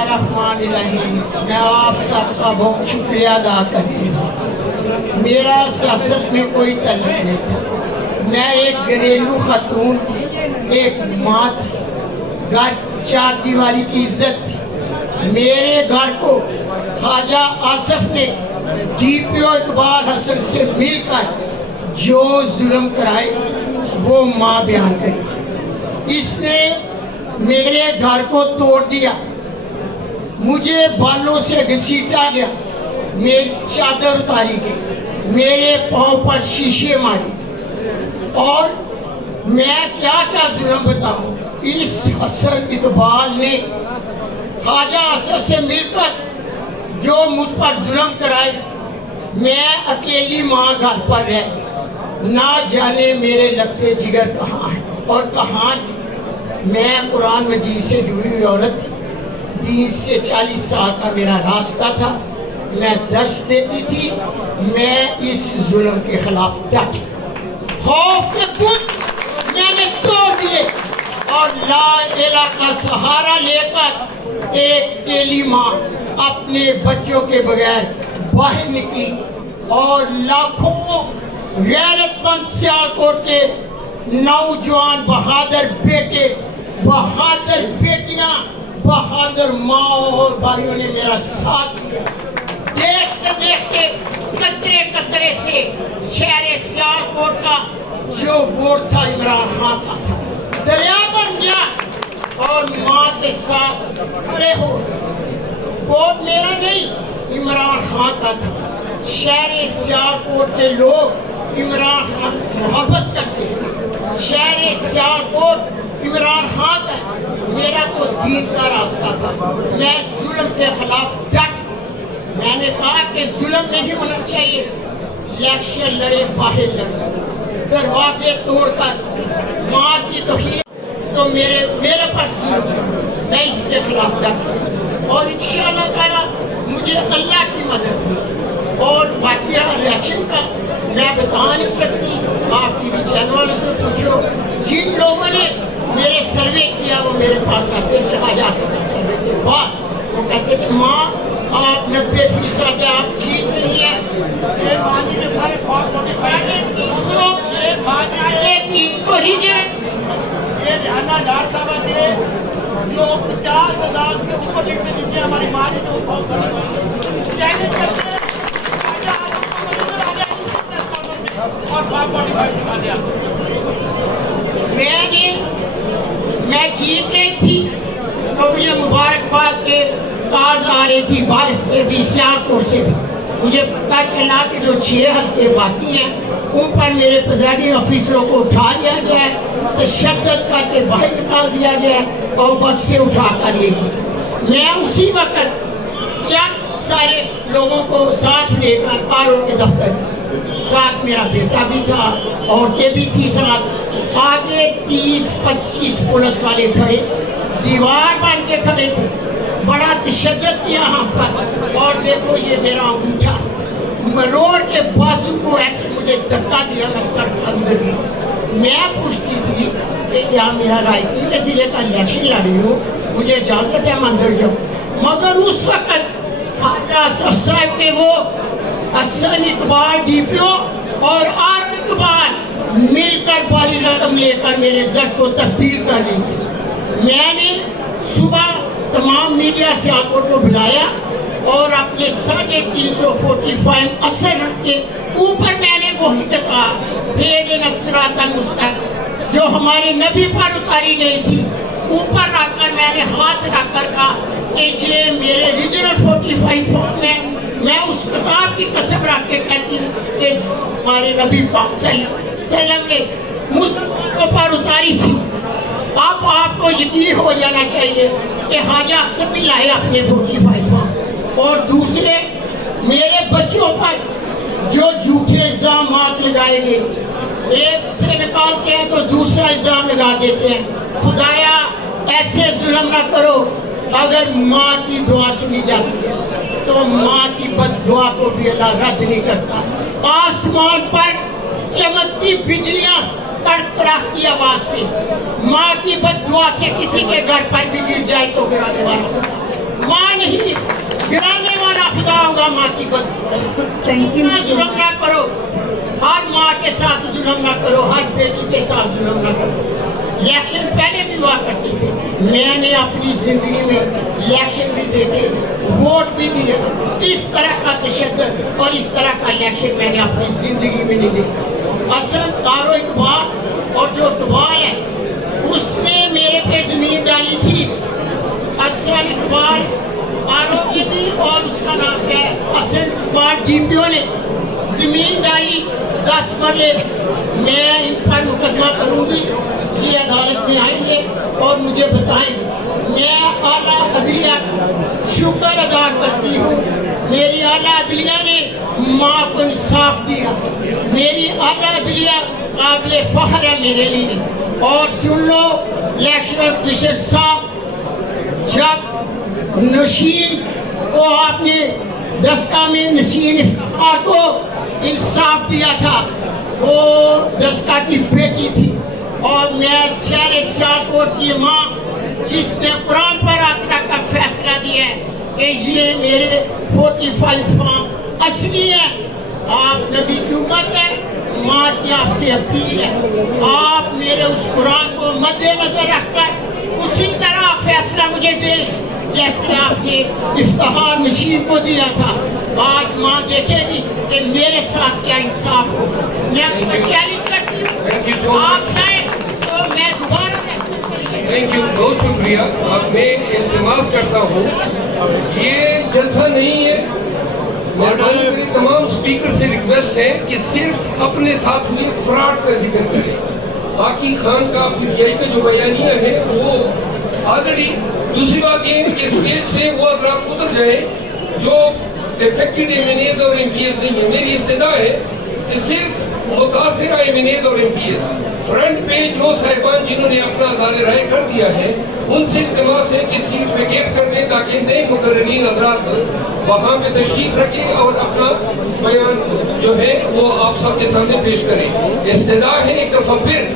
الرحمن الرحیم، میں آپ سب کا بہت شکریہ ادا کرتی ہوں۔ میرا سیاست میں کوئی تعلق نہیں تھا، میں ایک گھریلو خاتون تھی، ایک ماں تھی، گھر چار دیواری کی عزت تھی۔ میرے گھر کو خواجہ آصف نے ڈی پی او اقبال حسن سے مل کر جو ظلم کرائے وہ ماں بیان کری۔ اس نے میرے گھر کو توڑ دیا، مجھے بالوں سے گھسیٹا گیا، میری چادر اتاری گئی، میرے پاؤں پر شیشے ماری، اور میں کیا کیا ظلم بتاؤں۔ اس حسن اقبال نے خواجہ آصف سے مل کر جو مجھ پر ظلم کرائے، میں اکیلی ماں گھر پر رہ گئی، نہ جانے میرے لگتے جگر کہاں ہیں اور کہاں تھی۔ میں قرآن مجید سے جڑی ہوئی عورت تھی، 30 سے 40 سال کا میرا راستہ تھا، میں درس دیتی تھی، میں اس ظلم کے خلاف ڈٹی، خوف کے بت میں نے توڑ دیے، اور لا الہ کا سہارا لے کر ایک اکیلی ماں اپنے بچوں کے بغیر باہر نکلی، اور لاکھوں غیرت مند سیالکوٹ کے نوجوان بہادر بیٹے، بہادر بیٹیاں، بہادر ماں اور بھائیوں نے میرا ساتھ دیا۔ دیکھتے دیکھتے قطرے قطرے سے شہر سیالکوٹ کا جو ووٹ تھا عمران خان کا تھا، دریا بن گیا، اور ماں کے ساتھ کھڑے ہو گئے۔ ووٹ میرا نہیں، عمران خان کا تھا۔ شہر سیالکوٹ کے لوگ عمران خان محبت کرتے ہیں، شہر سیالکوٹ عمران خان کا ہے۔ میرا تو دین کا راستہ تھا، میں ظلم کے خلاف ڈٹ، میں نے کہا کہ ظلم نہیں ہونا چاہیے، الیکشن لڑے، باہر لڑے، دروازے توڑ کر ماں کی توہین تو میرے پر ظلم، میں اس کے خلاف ڈٹ، اور انشاءاللہ تعالیٰ مجھے اللہ کی مدد ہوئی۔ اور باقی الیکشن کا میں بتا نہیں سکتی، آپ ٹی وی چینل والوں سے پوچھو، جن لوگوں نے میرے سروے کیا وہ میرے پاس آتے تھے، خواجہ سروے کے بعد وہ کہتے تھے ماں آپ 90% آپ جیت رہی ہیں، 300 کو ریجن یہ رہنا ڈار صاحبہ تھے جو 50,000 کے اوپر لکھتے دیتے ہماری ماں نے تو بہت چیلنج کرتے ہیں اور 545 سکھا دیا۔ میں جیت رہی تھی تو مجھے مبارکباد کے کارز آ رہی تھی، بارش سے بھی، سیالکوٹ سے بھی۔ مجھے پتا چلا کہ جو 6 حلقے باقی ہیں اوپر میرے پریزائڈنگ آفیسروں کو اٹھا دیا گیا ہے، تشدد کر کے باہر نکال دیا گیا ہے اور بس سے اٹھا کر لے گئی۔ میں اسی وقت چند سارے لوگوں کو ساتھ لے کر آرو کے دفتر، ساتھ میرا بیٹا بھی تھا، عورتیں بھی تھی ساتھ، آگے 30-25 پولیس والے کھڑے، دیوار بن کے کھڑے تھے، بڑا تشدد کیا ہم پر، اور دیکھو یہ میرا انگوٹھا روڈ کے بازو کو ایسے مجھے دھکا دیا، میں سڑک اندر گئی۔ میں پوچھتی تھی کہ کیا میرا رائٹنگ کے ضلع کا الیکشن لڑ رہی ہو، مجھے اجازت ہے میں اندر جاؤں، مگر اس وقت خواجہ آصف صاحب کے وہ حسن اقبال ڈی پی او اور آر اقبال مل کر بڑی رقم لے کر میرے رزلٹ کو تبدیل کر رہی تھی۔ میں نے صبح تمام میڈیا سیالکوٹ کو بلایا اور اپنے 345 اثر رکھ کے اوپر میں نے وہی کہا بھیجنا صراط المستقیم جو ہمارے نبی پر اتاری گئی تھی، اوپر رکھ کر میں نے ہاتھ رکھ کر کہا کہ یہ میرے ریجنل 45 فارم میں اس کتاب کی قسم رکھ کے کہتی ہوں کہ ہمارے نبی پاک صلی اللہ علیہ وسلم نے مسلمانوں پر اتاری تھی۔ اب آپ کو یقین ہو جانا چاہیے کہ خواجہ آصف بھی لائے اپنے 45 فارم، اور دوسرے میرے بچوں پر جو جھوٹے الزامات لگائے گئے، ایک سے نکالتے ہیں تو دوسرا الزام لگا دیتے ہیں۔ خدایا ایسے ظلم نہ کرو، اگر ماں کی دعا سنی جاتی ہے تو ماں کی بد دعا کو بھی اللہ رد نہیں کرتا۔ آسمان پر چمکتی بجلیاں کڑکڑاتی آواز سے، ماں کی بد دعا سے کسی کے گھر پر بھی گر جائے تو گرانے والا ہوتا۔ ماں کی ظلم نہ کرو، ہر ماں کے ساتھ ظلم نہ کرو، ہر بیٹی کے ساتھ ظلم نہ کرو۔ الیکشن پہلے بھی ہوا کرتے تھے، میں نے اپنی زندگی میں الیکشن بھی دیکھے، ووٹ بھی دیے، اس طرح کا تشدد اور اس طرح کا الیکشن میں نے اپنی زندگی میں نہیں دیکھا۔ اصل دارو اقبال اور جو اقبال ہے اس نے میرے پہ زمین ڈالی تھی۔ اصل اقبال آرو کی بھی اور اس کا نام کیا ہے اصل اقبال ڈی پی او نے زمین ڈالی 10 مرلے۔ میں ان پر مقدمہ کروں گی، یہ عدالت میں آئیں گے اور مجھے بتائیں گے۔ میں اعلیٰ عدلیہ شکر ادا کرتی ہوں، میری اعلیٰ عدلیہ نے ماں کو انصاف دیا، میری اعلیٰ عدلیہ قابل فخر ہے میرے لیے۔ اور سن لو الیکشن کمیشن صاحب، جب نشین کو آپ نے دسکا میں نشین افتخار کو انصاف دیا تھا، وہ دسکا کی بیٹی تھی، اور میں شہر سیالکوٹ کی ماں جس نے قرآن پر ہاتھ رکھ کر فیصلہ دیا ہے کہ یہ میرے 45 فارم اصلی ہے، آپ نبی کی امت ہے، ماں کی آپ سے اپیل ہے، آپ میرے اس قرآن کو مد نظر رکھ کر اسی طرح فیصلہ مجھے دیں جیسے آپ نے افتخار نشین کو دیا تھا۔ آج ماں دیکھے گی کہ میرے ساتھ کیا انصاف ہو۔ میں آپ کو چیلنج کرتی ہوں، آپ چاہیں تو میں دوبارہ تھینک یو، بہت شکریہ۔ اب میں التماس کرتا ہوں، یہ جلسہ نہیں ہے، مہربانی تمام اسپیکر سے ریکویسٹ ہے کہ صرف اپنے ساتھ ہوئے فراڈ کا ذکر کریں۔ باقی خان کا PTI کا جو بیانیہ ہے وہ آلریڈی۔ دوسری بات یہ ہے کہ اسٹیج سے وہ حضرات اتر جائیں جو افیکٹڈ MNAs اور MPs نہیں ہیں۔ میری استدعا ہے کہ صرف متاثرہ MNAs اور MPs فرنٹ پیج وہ صاحبان جنہوں نے اپنا اظہار رائے کر دیا ہے ان سے التماس ہے کہ سیٹ ویکیٹ کر دیں تاکہ نئے مقررین حضرات وہاں پہ تشریف رکھیں اور اپنا بیان جو ہے وہ آپ سب کے سامنے پیش کریں۔ استدعا ہے ایک دفعہ پھر